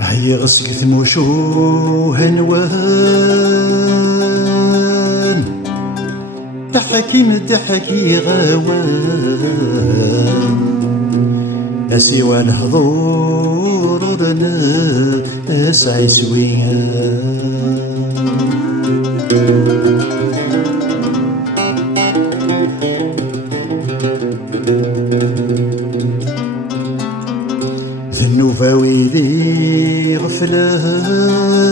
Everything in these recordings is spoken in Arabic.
هيا غسقت موشوه نوان ضحكي ضحكي غوان أسيوا الحضور ورنا أسعي سويان ذنوبا ويلي غفلان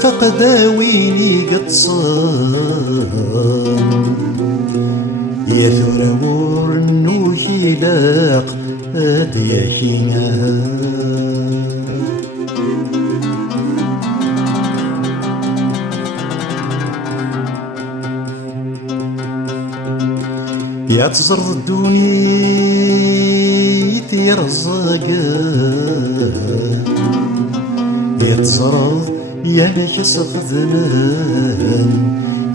فقد ويني قد صان يا ثرور النوشي لاق أدياشينا يا تزرد الدوني تيرزاقا يا تزرد يا نكس خذنان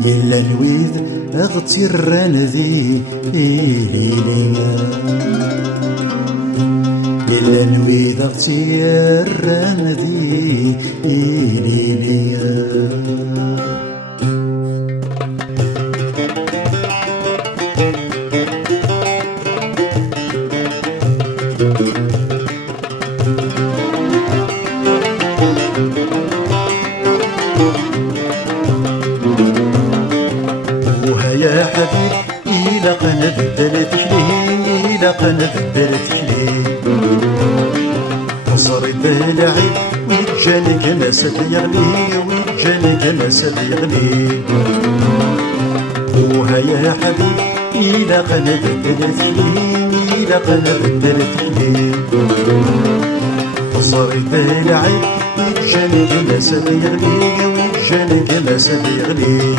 يلا نويد اغتران ذي ليليا يلا نويد اغتران ذي ليليا وهيا حبيب إلى قناة الدلتك ليه إلى قناة الدلتك ليه وصري الدلعي ويتجانك مسد يغلي ويتجانك مسد يغلي وهيا حبيب إلى قناة الدلتك ليه إلى قناة الدلتك ليه وصري الدلعي ويتجانك مسد يغلي ويتجانك مسد يغلي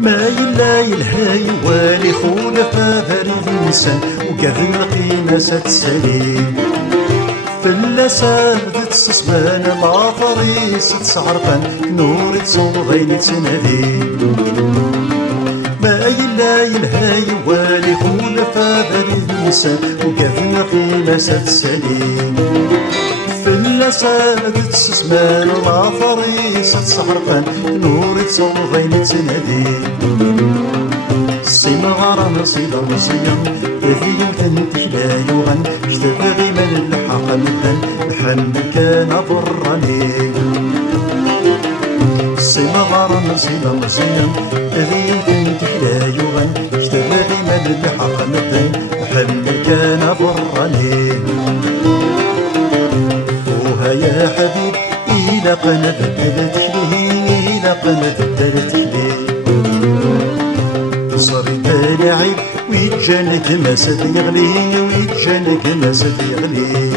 ما يلا يلهاي والي خولف هذا الإنسان وكذن قيمة ستسالي فلسة تسسبان العطري ستسعرفان نور تصوض غيني تنادي ما يلا يلهاي والي خولف هذا الإنسان وكذن قيمة ستسالي فلسة تسسبان العطري ستسعرفان نور تصوض غيني تنادي سيما غرام صيدا مصيام ذي يمتن تحلا يوغن اشتفاغي من اللحاق مدن الحن كان براني سيما غرام صيدا مصيام ذي يمتن تحلا يوغن اشتفاغي من اللحاق مدن الحن كان براني وهيا حبيب إلى قناة الدلتك ليه إلى قناة الدلتك ليه صري تلاعب ويتجانك مسد يغلي ويتجانك مسد يغلي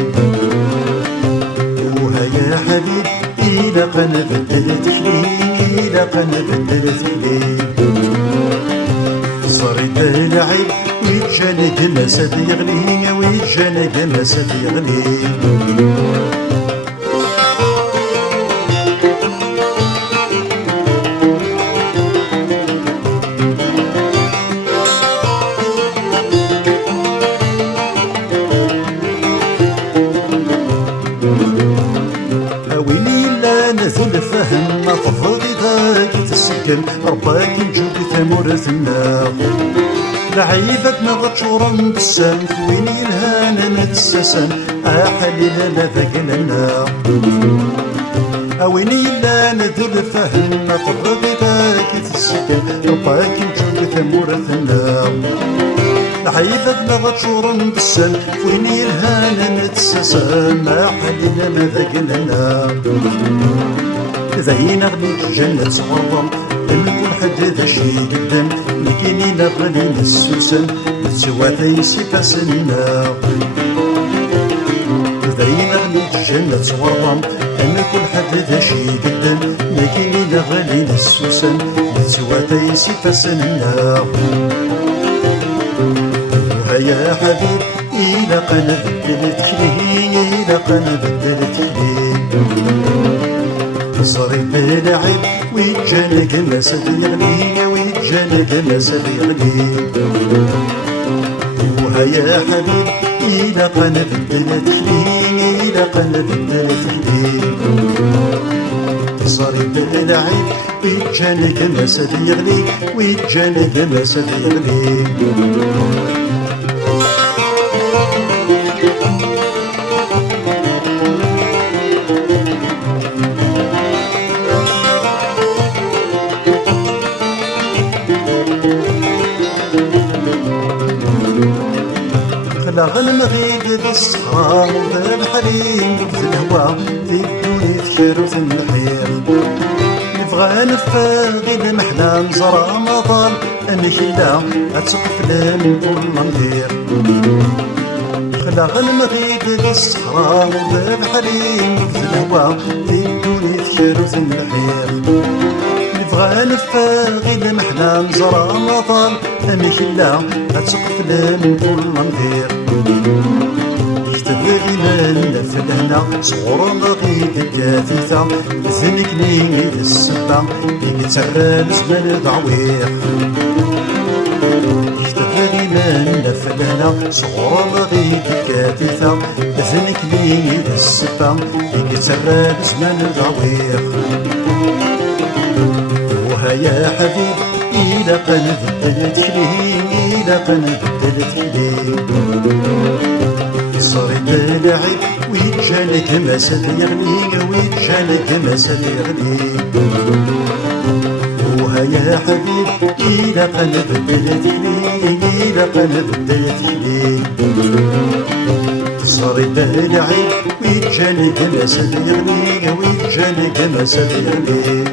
وهيا حبيب إلى قناة الدلتك ليه إلى قناة الدلتك ليه صري تلاعب ويتجانك مسد يغلي ويتجانك مسد يغلي نزل فهم طفضي ذاك تسكن رباك نجوك ثمورة النار لعيبك نغتشورا بالسام وين يلهان نتسسن أحلل لذاك النار أويني لا نزل فهم طفضي ذاك تسكن رباك نجوك ثمورة النار لعيبك نغتشورا بالسام وين يلهان نتسسن أحلل لذاك النار زين أغلي جنة صغرهم الملح حد ذا شي قدام لكيني نغلي نسوسن نتواتي سيفاسنا داين غني الجنة صورهم أنا كل حد ذا شي قدام لكيني نغلي نسوسن نتواتي سيفاسنا يا حبيب إلى قنا بدلت لي إلى قنا بدلت لي صريب لعب ويتجانا قماس يغلي ويتجانا قماس يغلي وهيا حبيب إلى قنا بدلت لي إلى قنا بدلت لي صريب لعب ويتجانا قماس يغلي ويتجانا قماس يغلي خلاغ المغيد بالصحراء بالحريم في الهوا في الدنيا تكير في الحير نبغى نفاغي المحلى نزرع رمضان أنا كلا أتقفل من كل ندير خلاغ المغيد بالصحراء بالحريم في الهوا في الدنيا تكير في الحير نبغى نفاغي المحلى نزرع رمضان أنا كلا أتقفل من كل ندير يكتب غيمان فلهنا صغور نغيد كافيثة ذنكني السبع يكترى بزمان ضعويق يكتب غيمان فلهنا صغور نغيد كافيثة ذنكني السبع يكترى بزمان ضعويق وهيا حبيب إلى قنا بدلت لي إلى قنا بدلت لي صريت لعب ويتجانا قماس يغلي ويتجانا قماس يغلي وهيا حبيب إلى قنا بدلت لي إلى قنا بدلت لي صريت لعب ويتجانا قماس يغلي ويتجانا قماس يغلي